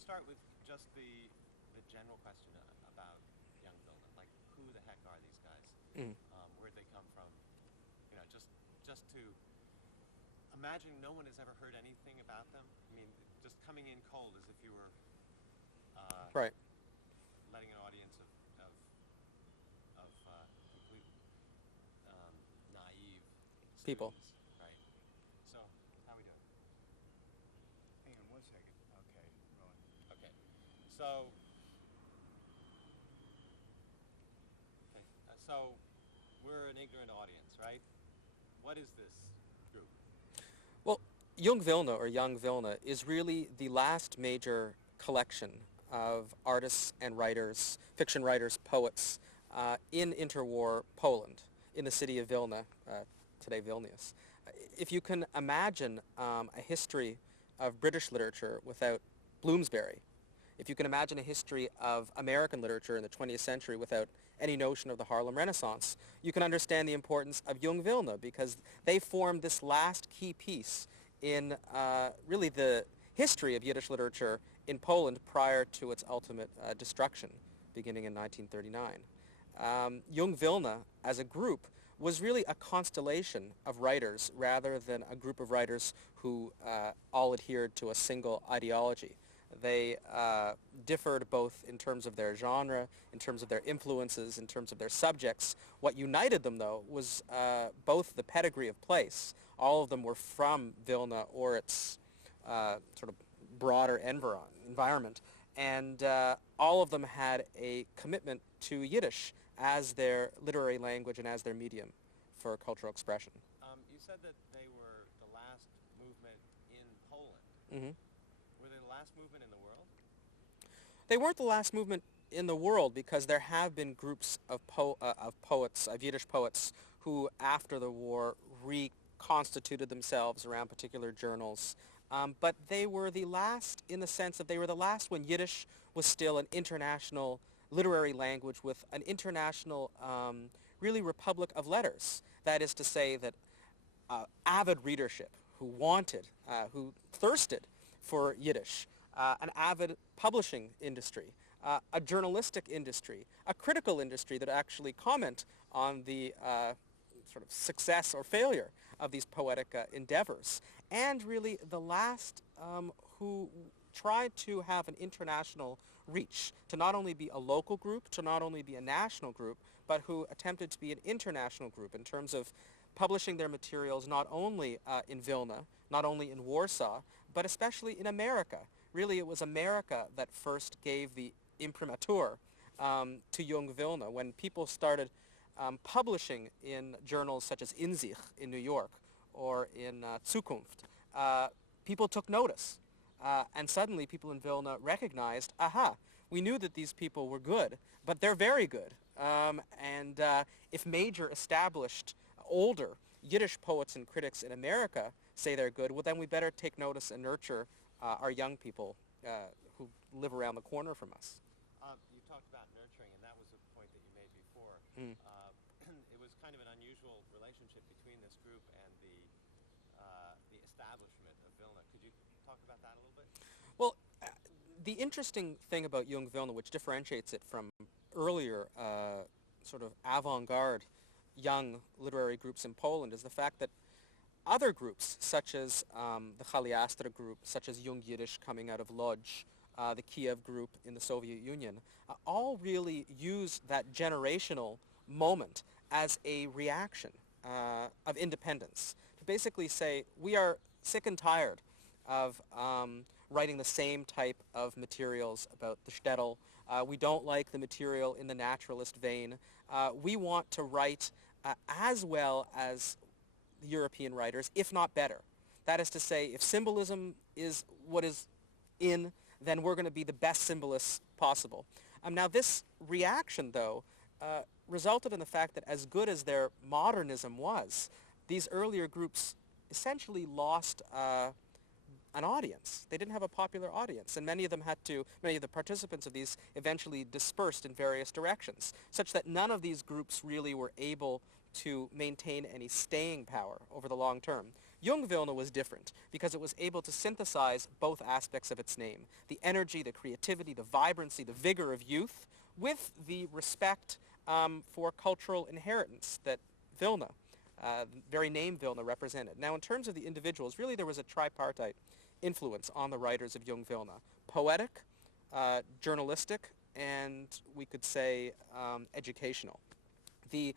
we'll start with just the general question about young Vilna. Like, who the heck are these guys? Mm. Where'd they come from? You know, just to imagine no one has ever heard anything about them. I mean, just coming in cold as if you were Right. letting an audience of complete naive People. students, right? So, how we doing? Hang on 1 second. Okay, rolling. Okay. So, so we're an ignorant audience, right? What is this group? Well, Jung Vilna, or Young Vilna, is really the last major collection of artists and writers, fiction writers, poets, in interwar Poland, in the city of Vilna, today Vilnius. If you can imagine a history of British literature without Bloomsbury, if you can imagine a history of American literature in the 20th century without any notion of the Harlem Renaissance, you can understand the importance of Jung Vilna, because they formed this last key piece in really the history of Yiddish literature in Poland prior to its ultimate destruction, beginning in 1939. Jung Vilna, as a group, was really a constellation of writers rather than a group of writers who all adhered to a single ideology. They differed both in terms of their genre, in terms of their influences, in terms of their subjects. What united them, though, was both the pedigree of place. All of them were from Vilna or its sort of broader environment, and all of them had a commitment to Yiddish as their literary language and as their medium for cultural expression. You said that they were the last movement in Poland. Mm-hmm. Were they the last movement in the world? They weren't the last movement in the world, because there have been groups of poets, of Yiddish poets, who after the war reconstituted themselves around particular journals. But they were the last in the sense that they were the last when Yiddish was still an international literary language with an international, really, republic of letters. That is to say that avid readership who wanted, who thirsted for Yiddish, an avid publishing industry, a journalistic industry, a critical industry that actually comment on the sort of success or failure of these poetic endeavors, and really the last who tried to have an international reach, to not only be a local group, to not only be a national group, but who attempted to be an international group in terms of publishing their materials not only in Vilna, not only in Warsaw, but especially in America. Really, it was America that first gave the imprimatur to Jung Vilna. When people started publishing in journals such as In Sich in New York or in Zukunft, people took notice. And suddenly people in Vilna recognized, aha, we knew that these people were good, but they're very good. And if major established older Yiddish poets and critics in America say they're good, well, then we better take notice and nurture our young people who live around the corner from us. You talked about nurturing, and that was a point that you made before. Mm. It was kind of an unusual relationship between this group and the establishment of Vilna. Could you talk about that a little bit? Well, the interesting thing about Jung Vilna, which differentiates it from earlier sort of avant-garde young literary groups in Poland, is the fact that other groups, such as the Chaliastra group, such as Jung Yiddish coming out of Lodz, the Kiev group in the Soviet Union, all really used that generational moment as a reaction of independence, to basically say, we are sick and tired of writing the same type of materials about the shtetl. We don't like the material in the naturalist vein. We want to write as well as the European writers, if not better. That is to say, if symbolism is what is in, then we're going to be the best symbolists possible. Now, this reaction, though, resulted in the fact that as good as their modernism was, these earlier groups essentially lost an audience. They didn't have a popular audience, and many of the participants of these eventually dispersed in various directions, such that none of these groups really were able to maintain any staying power over the long term. Young Vilna was different because it was able to synthesize both aspects of its name, the energy, the creativity, the vibrancy, the vigor of youth, with the respect for cultural inheritance that Vilna, the very name Vilna, represented. Now, in terms of the individuals, really there was a tripartite influence on the writers of Young Vilna: poetic, journalistic, and we could say educational. The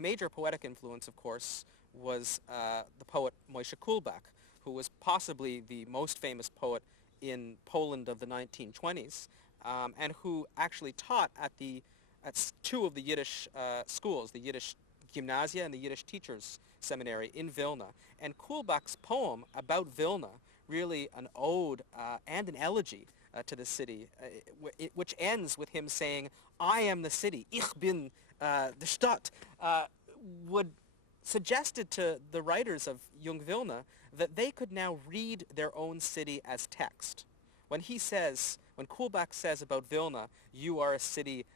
major poetic influence, of course, was the poet Moshe Kulbak, who was possibly the most famous poet in Poland of the 1920s, and who actually taught at two of the Yiddish schools, the Yiddish Gymnasia and the Yiddish Teachers Seminary in Vilna. And Kulbak's poem about Vilna, really an ode and an elegy to the city, which ends with him saying, "I am the city, ich bin the Stadt," would suggested to the writers of Young Vilna that they could now read their own city as text. When Kulbak says about Vilna, "You are a city,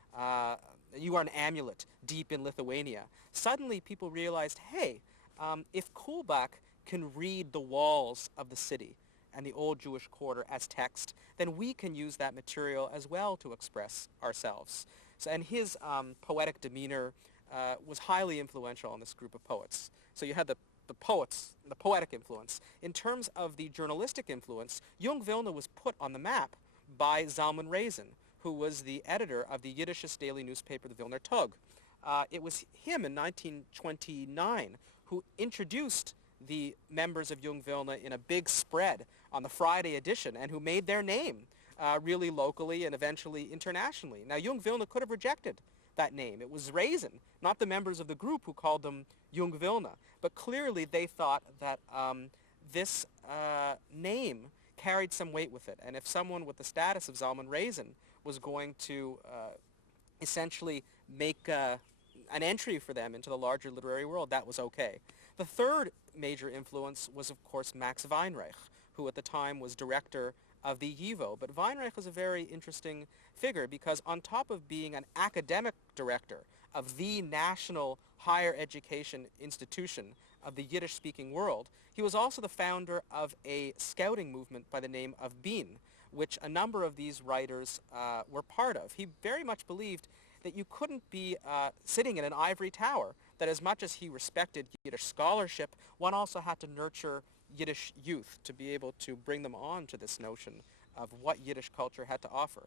you are an amulet deep in Lithuania," suddenly people realized, hey, if Kulbak can read the walls of the city and the old Jewish quarter as text, then we can use that material as well to express ourselves. So, and his poetic demeanor was highly influential on this group of poets. So you had the poets, the poetic influence. In terms of the journalistic influence, Young Vilna was put on the map by Zalman Razin, who was the editor of the Yiddishist daily newspaper, the Vilner Tug. It was him in 1929 who introduced the members of Young Vilna in a big spread on the Friday edition, and who made their name really locally and eventually internationally. Now, Young Vilna could have rejected that name. It was Razin, not the members of the group, who called them Young Vilna. But clearly they thought that this name carried some weight with it. And if someone with the status of Zalman Razin was going to essentially make an entry for them into the larger literary world, that was okay. The third major influence was, of course, Max Weinreich, who at the time was director of the YIVO. But Weinreich was a very interesting figure because on top of being an academic director of the national higher education institution of the Yiddish-speaking world, he was also the founder of a scouting movement by the name of Bean, which a number of these writers were part of. He very much believed that you couldn't be sitting in an ivory tower, that as much as he respected Yiddish scholarship, one also had to nurture Yiddish youth to be able to bring them on to this notion of what Yiddish culture had to offer.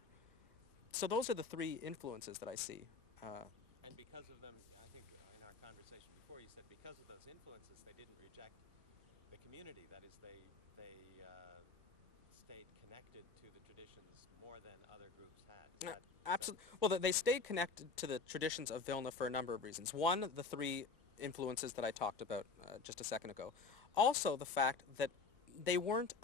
So those are the three influences that I see. And because of them, I think in our conversation before, you said because of those influences, they didn't reject the community. That is, they stayed connected to the traditions more than other groups had. Absolutely. Well, they stayed connected to the traditions of Vilna for a number of reasons. One, the three influences that I talked about just a second ago. Also, the fact that they weren't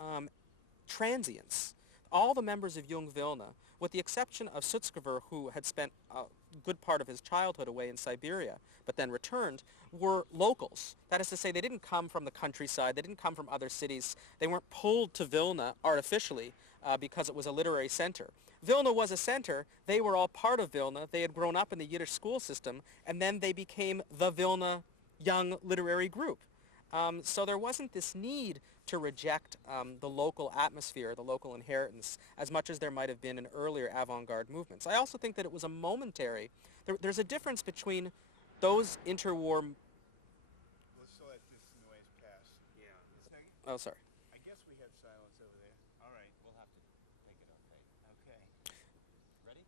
transients. All the members of Young Vilna, with the exception of Sutzkever, who had spent a good part of his childhood away in Siberia, but then returned, were locals. That is to say, they didn't come from the countryside, they didn't come from other cities, they weren't pulled to Vilna artificially because it was a literary center. Vilna was a center, they were all part of Vilna, they had grown up in the Yiddish school system, and then they became the Vilna Young Literary Group. So there wasn't this need to reject the local atmosphere, the local inheritance, as much as there might have been in earlier avant-garde movements. I also think that it was a momentary. There's a difference between those interwar. Let's let this noise pass. Yeah. Second? Oh, sorry. I guess we have silence over there. All right. We'll have to make it okay. Okay. Ready?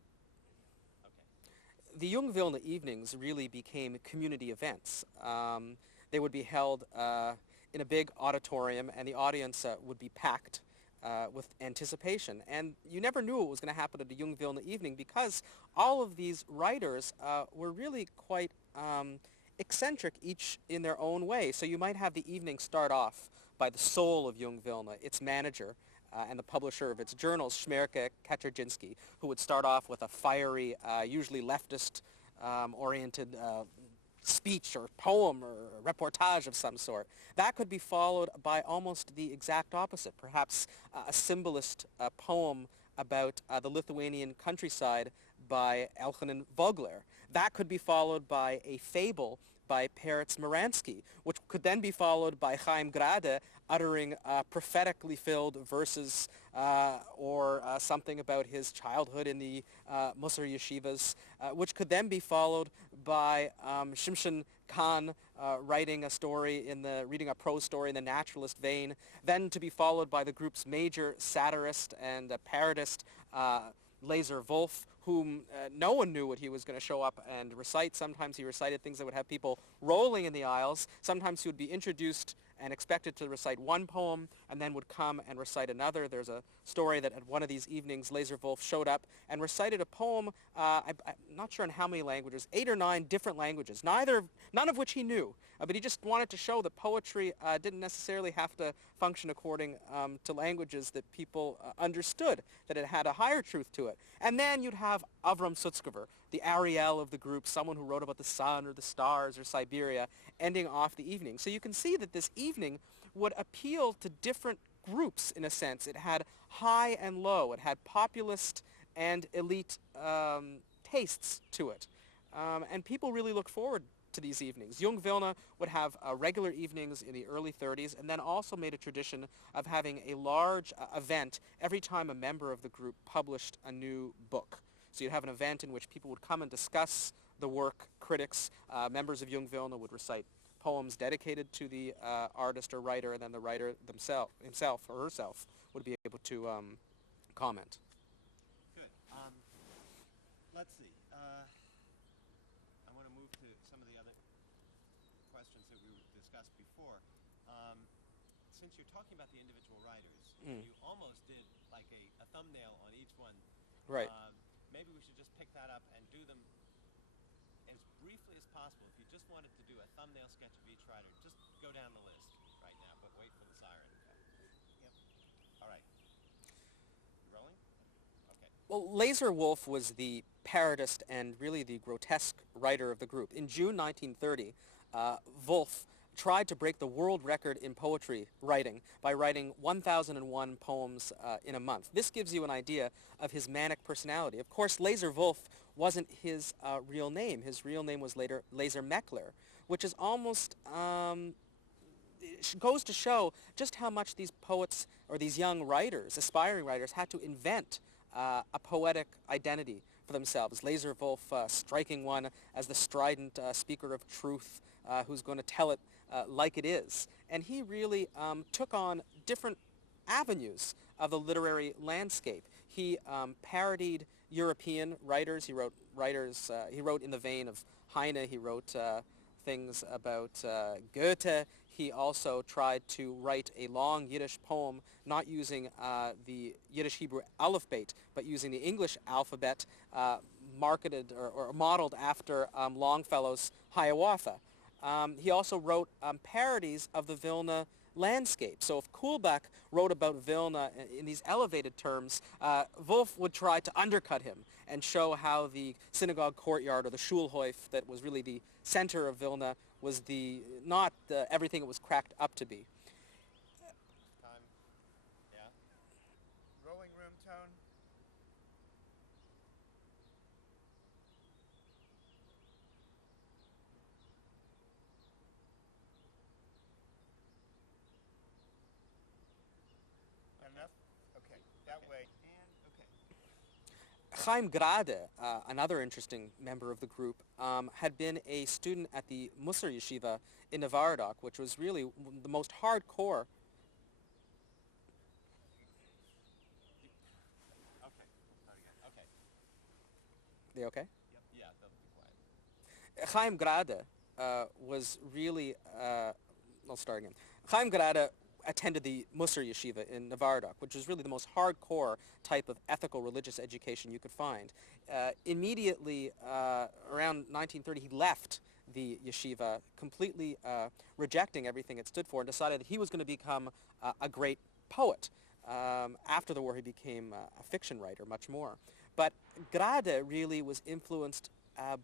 Okay. The Young Vilna evenings really became community events. They would be held in a big auditorium, and the audience would be packed with anticipation. And you never knew what was going to happen at a Young Vilna evening because all of these writers were really quite eccentric, each in their own way. So you might have the evening start off by the soul of Young Vilna, its manager, and the publisher of its journals, Shmerke Kaczerginski, who would start off with a fiery, usually leftist-oriented speech or poem or reportage of some sort. That could be followed by almost the exact opposite, perhaps a symbolist poem about the Lithuanian countryside by Elchanan Vogler. That could be followed by a fable by Peretz Moransky, which could then be followed by Chaim Grade uttering prophetically filled verses or something about his childhood in the Musar yeshivas, which could then be followed by Shimshon Khan writing a prose story in the naturalist vein, then to be followed by the group's major satirist and parodist, Lazer Wolf, whom no one knew what he was going to show up and recite. Sometimes he recited things that would have people rolling in the aisles. Sometimes he would be introduced and expected to recite one poem and then would come and recite another. There's a story that at one of these evenings, Lazer Wolf showed up and recited a poem, I'm not sure in how many languages, 8 or 9 different languages, none of which he knew. But he just wanted to show that poetry didn't necessarily have to function according to languages that people understood, that it had a higher truth to it. And then you'd have Avram Sutzkever, the Ariel of the group, someone who wrote about the sun or the stars or Siberia, ending off the evening. So you can see that this evening would appeal to different groups in a sense. It had high and low. It had populist and elite tastes to it. And people really look forward to these evenings. Jung Vilna would have regular evenings in the early 30s and then also made a tradition of having a large event every time a member of the group published a new book. So you'd have an event in which people would come and discuss the work. Critics, members of Jung Vilna would recite poems dedicated to the artist or writer, and then the writer himself or herself would be able to comment. Good. Let's see. I want to move to some of the other questions that we discussed before. Since you're talking about the individual writers, you almost did like a thumbnail on each one. Right. Maybe we should just pick that up and do them as briefly as possible. If you just wanted to do a thumbnail sketch of each writer, just go down the list right now, but wait for the siren. Yep. All right. You rolling? Okay. Well, Lazer Wolf was the parodist and really the grotesque writer of the group. In June 1930, Wolf tried to break the world record in poetry writing by writing 1,001 poems in a month. This gives you an idea of his manic personality. Of course, Lazer Wolf wasn't his real name. His real name was later Lazer Meckler, which is almost goes to show just how much these poets or these young writers, aspiring writers, had to invent a poetic identity for themselves. Lazer Wolf striking one as the strident speaker of truth who's going to tell it like it is. And he really took on different avenues of the literary landscape. He parodied European writers. He wrote in the vein of Heine. He wrote things about Goethe. He also tried to write a long Yiddish poem, not using the Yiddish-Hebrew alphabet, but using the English alphabet, marketed or modeled after Longfellow's Hiawatha. He also wrote parodies of the Vilna landscape. So if Kuhlbach wrote about Vilna in these elevated terms, Wolf would try to undercut him and show how the synagogue courtyard or the Schulhof that was really the center of Vilna was not everything it was cracked up to be. Time. Yeah. Rolling room tone. Enough? Okay, that way. And okay. Chaim Grade, another interesting member of the group, had been a student at the Musar Yeshiva in Novardok, which was really the most hardcore. Okay. Start again. Okay. They okay? Yep. Yeah, they'll be quiet. Chaim Grade was really, I'll start again. Chaim Grade attended the Musar Yeshiva in Novardok, which was really the most hardcore type of ethical religious education you could find. Immediately, around 1930, he left the yeshiva, completely rejecting everything it stood for, and decided that he was going to become a great poet. After the war, he became a fiction writer, much more. But Grade really was influenced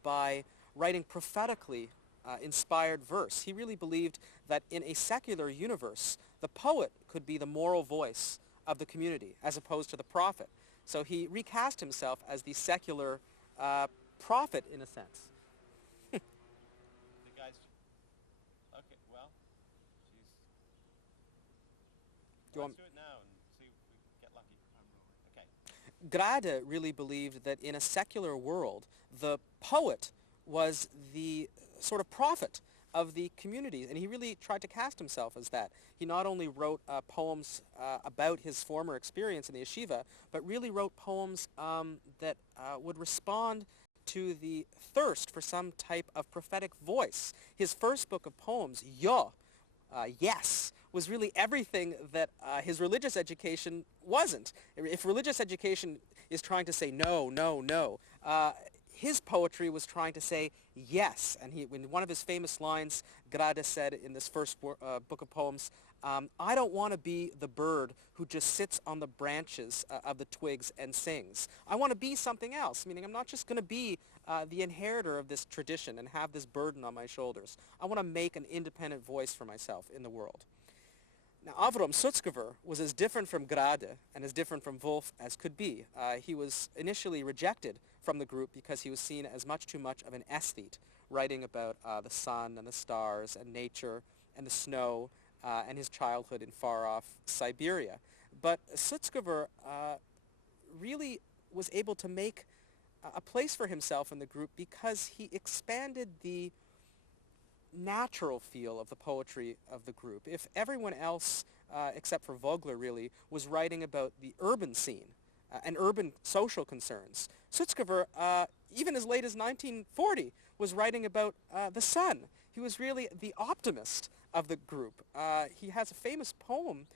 by writing prophetically inspired verse. He really believed that in a secular universe, the poet could be the moral voice of the community as opposed to the prophet. So he recast himself as the secular prophet in a sense. The guys you Let's want? do it now and see if we get lucky. Okay. Grade really believed that in a secular world, the poet was the sort of prophet of the community, and he really tried to cast himself as that. He not only wrote poems about his former experience in the yeshiva, but really wrote poems that would respond to the thirst for some type of prophetic voice. His first book of poems, Yo, yes, was really everything that his religious education wasn't. If religious education is trying to say no, no, no, his poetry was trying to say yes. And in one of his famous lines, Grade said in this first book of poems, I don't want to be the bird who just sits on the branches of the twigs and sings. I want to be something else, meaning I'm not just going to be the inheritor of this tradition and have this burden on my shoulders. I want to make an independent voice for myself in the world. Now, Avram Sutzkever was as different from Grade and as different from Wolf as could be. He was initially rejected from the group because he was seen as much too much of an aesthete, writing about the sun and the stars and nature and the snow and his childhood in far-off Siberia. But Sutzkever really was able to make a place for himself in the group because he expanded the natural feel of the poetry of the group. If everyone else, except for Vogler really, was writing about the urban scene and urban social concerns, Sutzkever, even as late as 1940, was writing about the sun. He was really the optimist of the group. He has a famous poem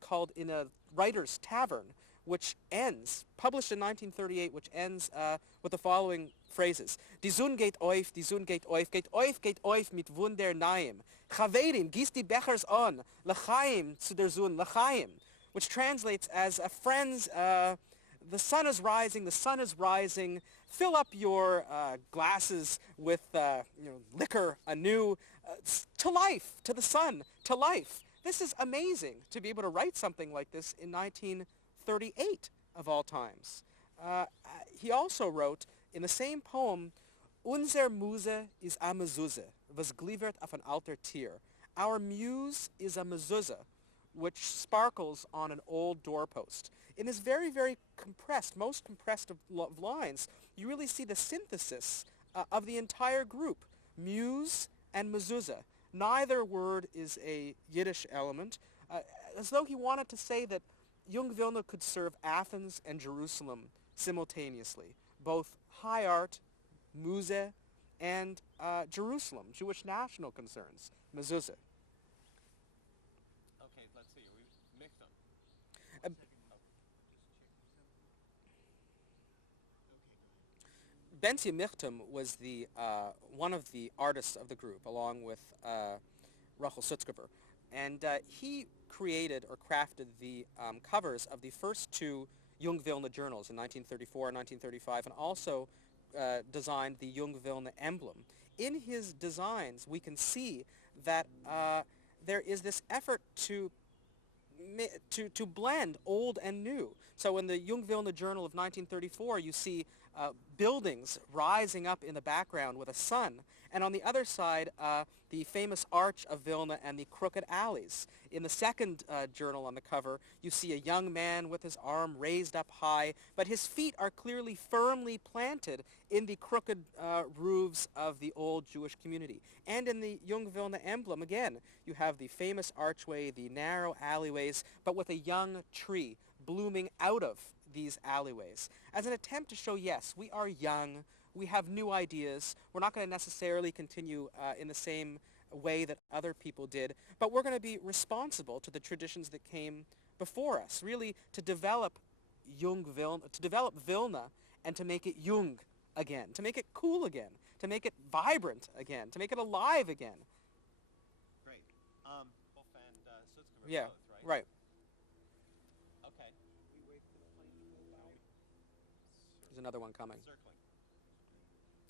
called In a Writer's Tavern, which ends, published in 1938, which ends with the following phrases. Die Sonne geht auf, die Sonne geht auf mit Wunder naim. Chaverim, gieß die Bechers on, l'chaim zu der Sonne, l'chaim, which translates as, friends, the sun is rising, fill up your glasses with liquor anew, to life, to the sun, to life. This is amazing to be able to write something like this in 1938 of all times. He also wrote in the same poem, Unser Muse is a mezuzah, was gliedert auf ein alter Tier. Our muse is a mezuzah, which sparkles on an old doorpost. In this very, very compressed, most compressed of lines, you really see the synthesis of the entire group, muse and mezuzah. Neither word is a Yiddish element, as though he wanted to say that Jung Vilna could serve Athens and Jerusalem simultaneously, both high art, muse, and Jerusalem, Jewish national concerns, mezuzah. Okay, let's see. Are we mixed up? Benzi Michtam was the one of the artists of the group, along with Rachel Sutzkever, and he created or crafted the covers of the first two Jung Vilna journals in 1934 and 1935, and also designed the Jung Vilna emblem. In his designs, we can see that there is this effort to blend old and new. So in the Jung Vilna Journal of 1934, you see buildings rising up in the background with a sun, and on the other side, the famous Arch of Vilna and the crooked alleys. In the second journal on the cover, you see a young man with his arm raised up high, but his feet are clearly firmly planted in the crooked roofs of the old Jewish community. And in the Jung Vilna emblem, again, you have the famous archway, the narrow alleyways, but with a young tree blooming out of these alleyways, as an attempt to show, yes, we are young, we have new ideas, we're not going to necessarily continue in the same way that other people did, but we're going to be responsible to the traditions that came before us, really to develop Vilna and to make it Jung again, to make it cool again, to make it vibrant again, to make it alive again. Great. Wolf and Sutzkever Yeah, both, right? right. Okay. There's another one coming. Circling.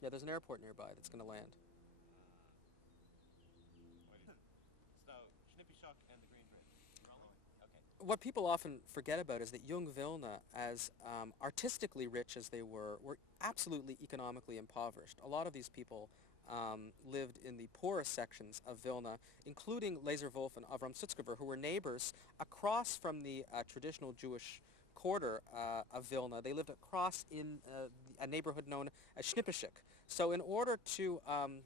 Yeah, there's an airport nearby that's going to land. So, Schnippischock and the Green Bridge. Okay. What people often forget about is that Jung Vilna, as artistically rich as they were absolutely economically impoverished. A lot of these people lived in the poorest sections of Vilna, including Lazer Wolf and Avram Sutzkever, who were neighbors across from the traditional Jewish quarter of Vilna. They lived across in a neighborhood known as Schnippeshik. So in order to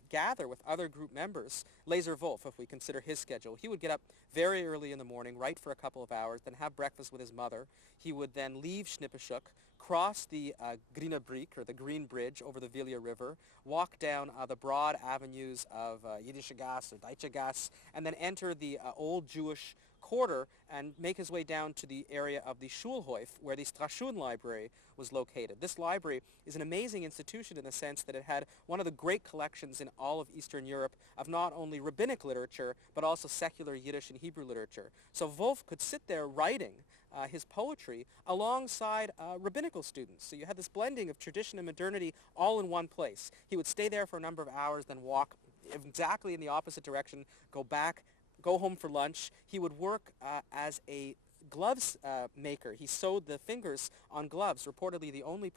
gather with other group members, Lazer Wolf, if we consider his schedule, he would get up very early in the morning, write for a couple of hours, then have breakfast with his mother. He would then leave Schnippeshuk, cross the Grüne Brick, or the Green Bridge, over the Vilja River, walk down the broad avenues of Yiddische Gasse or Deutsche Gasse, and then enter the old Jewish quarter and make his way down to the area of the Schulhof, where the Strashun Library was located. This library is an amazing institution in the sense that it had one of the great collections in all of Eastern Europe of not only rabbinic literature, but also secular Yiddish and Hebrew literature. So Wolf could sit there writing his poetry alongside rabbinical students. So you had this blending of tradition and modernity all in one place. He would stay there for a number of hours, then walk exactly in the opposite direction, go back, go home for lunch. He would work as a gloves maker. He sewed the fingers on gloves, reportedly the only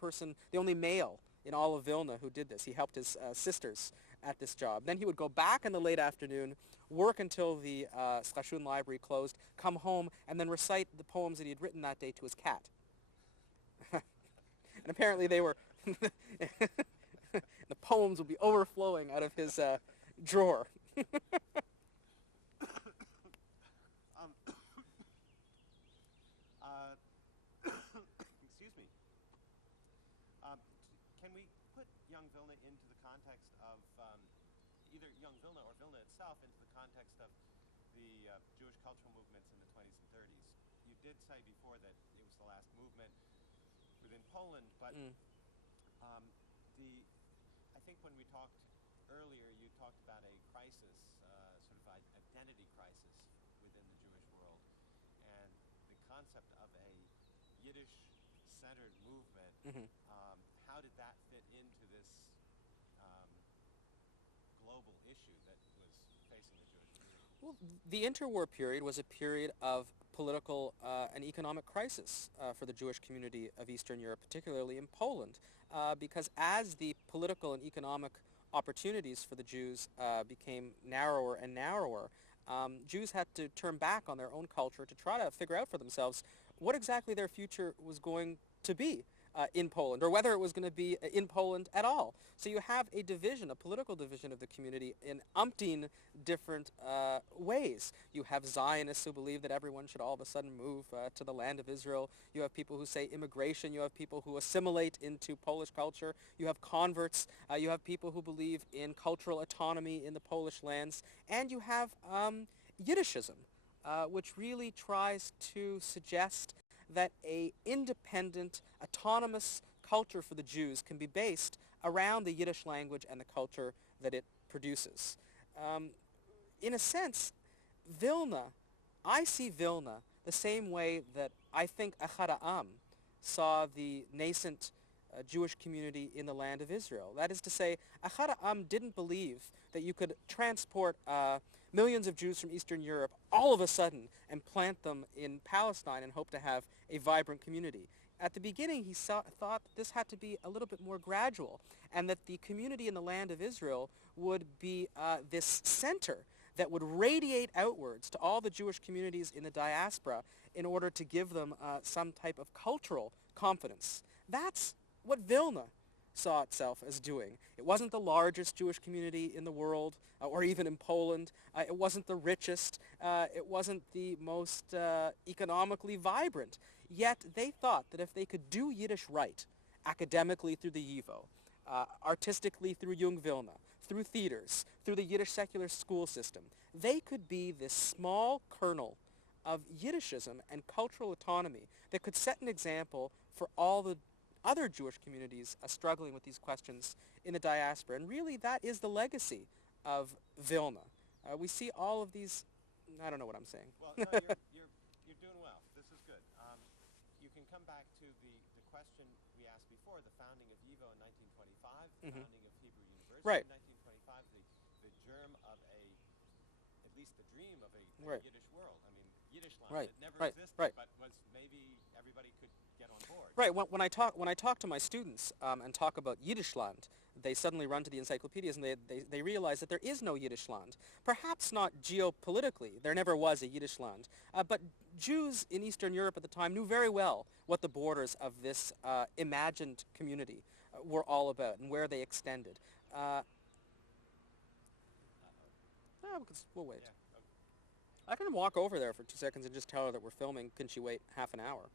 male in all of Vilna who did this. He helped his sisters at this job. Then he would go back in the late afternoon, work until the Strashun Library closed, come home, and then recite the poems that he had written that day to his cat. And apparently they were, the poems would be overflowing out of his drawer. Excuse me. Can we put Young Vilna into the context of either Young Vilna or Vilna itself into the context of the Jewish cultural movements in the 20s and 30s? You did say before that it was the last movement within Poland, but I think when we talked earlier, you talked about a crisis, sort of identity crisis within the Jewish world, and the concept of a Yiddish-centered movement. How did that fit into this global issue that was facing the Jewish community? Well, the interwar period was a period of political and economic crisis for the Jewish community of Eastern Europe, particularly in Poland, because as the political and economic opportunities for the Jews became narrower and narrower, Jews had to turn back on their own culture to try to figure out for themselves what exactly their future was going to be in Poland, or whether it was going to be in Poland at all. So you have a division, a political division of the community in umpteen different ways. You have Zionists who believe that everyone should all of a sudden move to the land of Israel. You have people who say immigration. You have people who assimilate into Polish culture. You have converts. You have people who believe in cultural autonomy in the Polish lands. And you have Yiddishism, which really tries to suggest that a independent, autonomous culture for the Jews can be based around the Yiddish language and the culture that it produces. In a sense, I see Vilna the same way that I think Echad Ha'am saw the nascent Jewish community in the land of Israel. That is to say, Echad Ha'am didn't believe that you could transport millions of Jews from Eastern Europe all of a sudden and plant them in Palestine and hope to have a vibrant community. At the beginning, he thought that this had to be a little bit more gradual, and that the community in the land of Israel would be this center that would radiate outwards to all the Jewish communities in the diaspora in order to give them some type of cultural confidence. That's what Vilna saw itself as doing. It wasn't the largest Jewish community in the world, or even in Poland. It wasn't the richest. It wasn't the most economically vibrant. Yet they thought that if they could do Yiddish right, academically through the YIVO, artistically through Jung Vilna, through theaters, through the Yiddish secular school system, they could be this small kernel of Yiddishism and cultural autonomy that could set an example for all the other Jewish communities struggling with these questions in the diaspora. And really, that is the legacy of Vilna. We see all of these, I don't know what I'm saying. Well, no, you're doing well. This is good. You can come back to the question we asked before, the founding of YIVO in 1925, the founding of Hebrew University Right. in 1925, the germ of at least the dream of a Right. Yiddish world. I mean, Yiddishland Right. that never Right. existed, Right. but was maybe everybody could get on board. Right. When I talk to my students and talk about Yiddishland, they suddenly run to the encyclopedias and they realize that there is no Yiddishland. Perhaps not geopolitically. There never was a Yiddishland. But Jews in Eastern Europe at the time knew very well what the borders of this imagined community were all about and where they extended. We'll wait. Yeah. Okay. I can walk over there for 2 seconds and just tell her that we're filming. Can she wait half an hour?